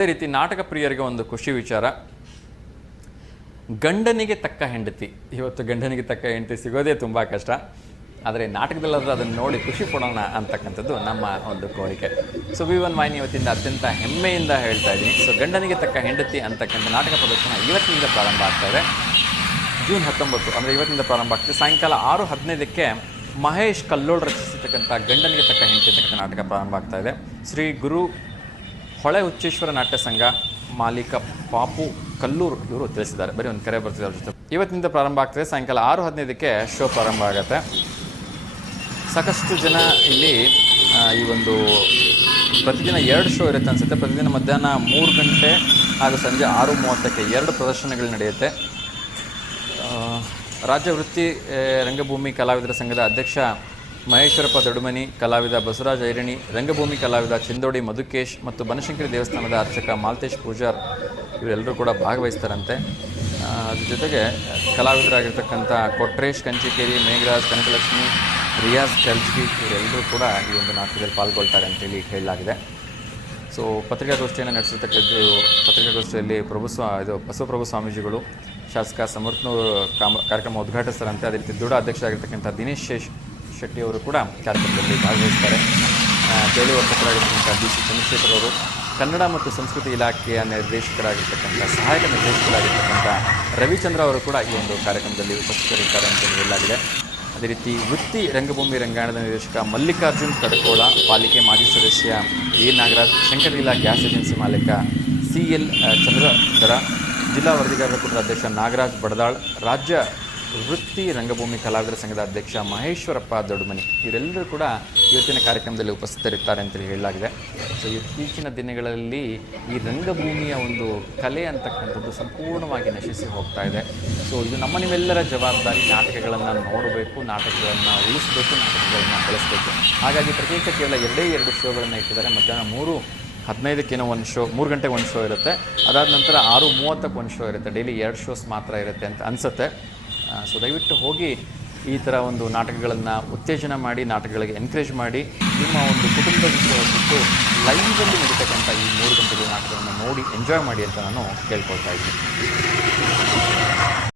ಅದೇ ರೀತಿ ನಾಟಕ ಪ್ರಿಯರಿಗೆ ಒಂದು ಖುಷಿ ವಿಚಾರ, ಗಂಡನಿಗೆ ತಕ್ಕ ಹೆಂಡತಿ. ಇವತ್ತು ಗಂಡನಿಗೆ ತಕ್ಕ ಹೆಂಡತಿ ಸಿಗೋದೇ ತುಂಬ ಕಷ್ಟ. ಆದರೆ ನಾಟಕದಲ್ಲಾದರೂ ಅದನ್ನು ನೋಡಿ ಖುಷಿ ಪಡೋಣ ಅಂತಕ್ಕಂಥದ್ದು ನಮ್ಮ ಒಂದು ಕೋರಿಕೆ. ಸೊ V1 ವಾಹಿನಿ ಇವತ್ತಿಂದ ಅತ್ಯಂತ ಹೆಮ್ಮೆಯಿಂದ ಹೇಳ್ತಾ ಇದ್ದೀನಿ. ಸೊ ಗಂಡನಿಗೆ ತಕ್ಕ ಹೆಂಡತಿ ಅಂತಕ್ಕಂಥ ನಾಟಕ ಪ್ರದರ್ಶನ ಇವತ್ತಿನಿಂದ ಪ್ರಾರಂಭ ಆಗ್ತಾಯಿದೆ. ಜೂನ್ 19 ಅಂದರೆ ಇವತ್ತಿನಿಂದ ಪ್ರಾರಂಭ ಆಗ್ತದೆ. ಸಾಯಂಕಾಲ 6:15ಕ್ಕೆ ಮಹೇಶ್ ಕಲ್ಲೋಳ್ ರಚಿಸಿರ್ತಕ್ಕಂಥ ಗಂಡನಿಗೆ ತಕ್ಕ ಹೆಂಡತಿ ಅಂತಕ್ಕಂಥ ನಾಟಕ ಪ್ರಾರಂಭ ಆಗ್ತಾಯಿದೆ. ಶ್ರೀ ಗುರು ಹೊಳೆ ಹುಚ್ಚೇಶ್ವರ ನಾಟ್ಯ ಸಂಘ ಮಾಲೀಕ ಪಾಪು ಕಲ್ಲೂರು ಇವರು ತಿಳಿಸಿದ್ದಾರೆ. ಬರೀ ಒಂದು ಕರೆ ಬರ್ತಿದೆ ಅವ್ರ ಜೊತೆ. ಇವತ್ತಿನಿಂದ ಪ್ರಾರಂಭ ಆಗ್ತದೆ. ಸಾಯಂಕಾಲ 6:15ಕ್ಕೆ ಶೋ ಪ್ರಾರಂಭ ಆಗುತ್ತೆ. ಸಾಕಷ್ಟು ಜನ ಇಲ್ಲಿ ಈ ಒಂದು ಪ್ರತಿದಿನ 2 ಶೋ ಇರುತ್ತೆ ಅನಿಸುತ್ತೆ. ಪ್ರತಿದಿನ ಮಧ್ಯಾಹ್ನ 3 ಗಂಟೆ ಹಾಗೂ ಸಂಜೆ 6:30ಕ್ಕೆ 2 ಪ್ರದರ್ಶನಗಳು ನಡೆಯುತ್ತೆ. ರಾಜ್ಯ ವೃತ್ತಿ ರಂಗಭೂಮಿ ಕಲಾವಿದರ ಸಂಘದ ಅಧ್ಯಕ್ಷ ಮಹೇಶ್ವರಪ್ಪ ದೊಡ್ಡಮನಿ, ಕಲಾವಿದ ಬಸವರಾಜ್ ಐರಣಿ, ರಂಗಭೂಮಿ ಕಲಾವಿದ ಚಿಂದೋಡಿ ಮಧುಕೇಶ್ ಮತ್ತು ಬನಶಂಕರಿ ದೇವಸ್ಥಾನದ ಅರ್ಚಕ ಮಾಲ್ತೇಶ್ ಪೂಜಾರ್ ಇವರೆಲ್ಲರೂ ಕೂಡ ಭಾಗವಹಿಸ್ತಾರಂತೆ. ಅದ್ರ ಜೊತೆಗೆ ಕಲಾವಿದರಾಗಿರ್ತಕ್ಕಂಥ ಕೊಟ್ರೇಶ್ ಕಂಚಿಕೇರಿ, ಮೇಘರಾಜ್, ಕನಕಲಕ್ಷ್ಮಿ, ರಿಯಾಜ್ ಕಲ್ಜ್ಗಿ ಇವರೆಲ್ಲರೂ ಕೂಡ ಈ ಒಂದು ನಾಟಕದಲ್ಲಿ ಪಾಲ್ಗೊಳ್ತಾರೆ ಅಂತೇಳಿ ಹೇಳಲಾಗಿದೆ. ಸೊ ಪತ್ರಿಕಾಗೋಷ್ಠಿಯನ್ನು ನಡೆಸಿರ್ತಕ್ಕಂಥದ್ದು, ಪತ್ರಿಕಾಗೋಷ್ಠಿಯಲ್ಲಿ ಬಸವಪ್ರಭು ಸ್ವಾಮೀಜಿಗಳು, ಶಾಸಕ ಸಮರ್ಥನವರು ಕಾರ್ಯಕ್ರಮ ಉದ್ಘಾಟಿಸ್ತಾರಂತೆ. ಅದೇ ರೀತಿ ದೃಢ ಅಧ್ಯಕ್ಷರಾಗಿರ್ತಕ್ಕಂಥ ದಿನೇಶ್ ಶೆಟ್ಟಿ ಅವರು ಕೂಡ ಕಾರ್ಯಕ್ರಮದಲ್ಲಿ ಭಾಗವಹಿಸ್ತಾರೆ. ಜವಳಿ ವರ್ತಕರಾಗಿರ್ತಕ್ಕಂಥ BC ಚಂದ್ರಶೇಖರ್ ಅವರು, ಕನ್ನಡ ಮತ್ತು ಸಂಸ್ಕೃತಿ ಇಲಾಖೆಯ ನಿರ್ದೇಶಕರಾಗಿರ್ತಕ್ಕಂಥ ಸಹಾಯಕ ನಿರ್ದೇಶಕರಾಗಿರ್ತಕ್ಕಂಥ ರವಿಚಂದ್ರ ಅವರು ಕೂಡ ಈ ಒಂದು ಕಾರ್ಯಕ್ರಮದಲ್ಲಿ ಉಪಸ್ಥಿತರಿರ್ತಾರೆ ಅಂತ ಹೇಳಲಾಗಿದೆ. ಅದೇ ರೀತಿ ವೃತ್ತಿ ರಂಗಭೂಮಿ ರಂಗಾಯಣದ ನಿರ್ದೇಶಕ ಮಲ್ಲಿಕಾರ್ಜುನ್ ಕಡಕೋಳ, ಪಾಲಿಕೆ ಮಾಜಿ ಸದಸ್ಯ A. ನಾಗರಾಜ್, ಶಂಕರಲೀಲಾ ಗ್ಯಾಸ್ ಏಜೆನ್ಸಿ ಮಾಲೀಕ CL ಚಂದ್ರಧರ, ಜಿಲ್ಲಾ ವರದಿಗಾರರ ಕೂಟದ ಅಧ್ಯಕ್ಷ ನಾಗರಾಜ್ ಬಡದಾಳ್, ರಾಜ್ಯ ವೃತ್ತಿ ರಂಗಭೂಮಿ ಕಲಾವಿದರ ಸಂಘದ ಅಧ್ಯಕ್ಷ ಮಹೇಶ್ವರಪ್ಪ ದೊಡ್ಡಮನಿ ಇವರೆಲ್ಲರೂ ಕೂಡ ಇವತ್ತಿನ ಕಾರ್ಯಕ್ರಮದಲ್ಲಿ ಉಪಸ್ಥಿತರಿರ್ತಾರೆ ಅಂತೇಳಿ ಹೇಳಲಾಗಿದೆ. ಸೊ ಇತ್ತೀಚಿನ ದಿನಗಳಲ್ಲಿ ಈ ರಂಗಭೂಮಿಯ ಒಂದು ಕಲೆ ಅಂತಕ್ಕಂಥದ್ದು ಸಂಪೂರ್ಣವಾಗಿ ನಶಿಸಿ ಹೋಗ್ತಾ ಇದೆ. ಸೊ ಇದು ನಿಮ್ಮೆಲ್ಲರ ಜವಾಬ್ದಾರಿ. ನಾಟಕಗಳನ್ನು ನೋಡಬೇಕು, ನಾಟಕಗಳನ್ನು ಉಳಿಸಬೇಕು, ನಾಟಕಗಳನ್ನು ಬೆಳೆಸಬೇಕು. ಹಾಗಾಗಿ ಪ್ರತ್ಯೇಕ ಕೇವಲ 2 ಶೋಗಳನ್ನು ಇಟ್ಟಿದ್ದಾರೆ. ಮಧ್ಯಾಹ್ನ 3:15 ಒಂದು ಶೋ, 3 ಗಂಟೆಗೆ ಒಂದು ಶೋ ಇರುತ್ತೆ. ಅದಾದ ನಂತರ 6:30ಕ್ಕೆ ಒಂದು ಶೋ ಇರುತ್ತೆ. ಡೈಲಿ 2 ಶೋಸ್ ಮಾತ್ರ ಇರುತ್ತೆ ಅಂತ ಅನಿಸುತ್ತೆ. ಸೊ ದಯವಿಟ್ಟು ಹೋಗಿ ಈ ಥರ ಒಂದು ನಾಟಕಗಳನ್ನು ಉತ್ತೇಜನ ಮಾಡಿ, ನಾಟಕಗಳಿಗೆ ಎನ್ಕರೇಜ್ ಮಾಡಿ, ನಿಮ್ಮ ಒಂದು ಕುಟುಂಬದ ಜೊತೆ ಹೋಗ್ಬಿಟ್ಟು ಲೈವಲ್ಲಿ ನಡೀತಕ್ಕಂಥ ಈ 3 ಗಂಟೆಗಳ ನಾಟಕಗಳನ್ನು ನೋಡಿ ಎಂಜಾಯ್ ಮಾಡಿ ಅಂತ ನಾನು ಕೇಳ್ಕೊಳ್ತಾ ಇದ್ದೀನಿ.